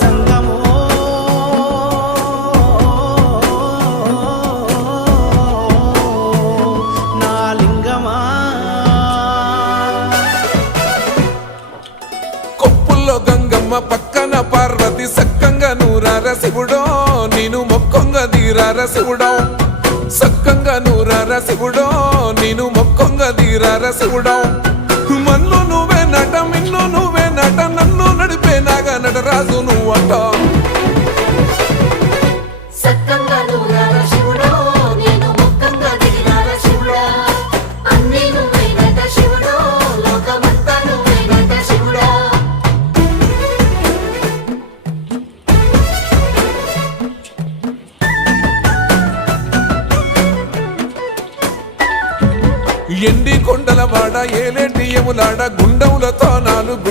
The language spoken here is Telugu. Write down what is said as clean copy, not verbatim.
జంగమో నా లింగమా కొప్పుల్లో గంగమ్మ పక్కన పార్వతి సక్కంగా నూరార శివుడో నేను మొక్కంగా తీరార శివుడో సక్కంగా నూరార శివుడో నేను మొక్కంగా తీరార శివుడో మన్ను నువ్వే నట మిన్ను నువ్వే నట నన్ను నడిపే నాగా నటరాజు నువ్వంట సక్కంగా నూరార శివుడో నేను మొక్కంగా దిగిరార శివుడా అన్నీ నువ్వేనట శివుడో లోకమంతా నువ్వేనట శివుడా ఎండి కొండల వాడ ఏలేటి యములాడ గుండములతో నాలుగు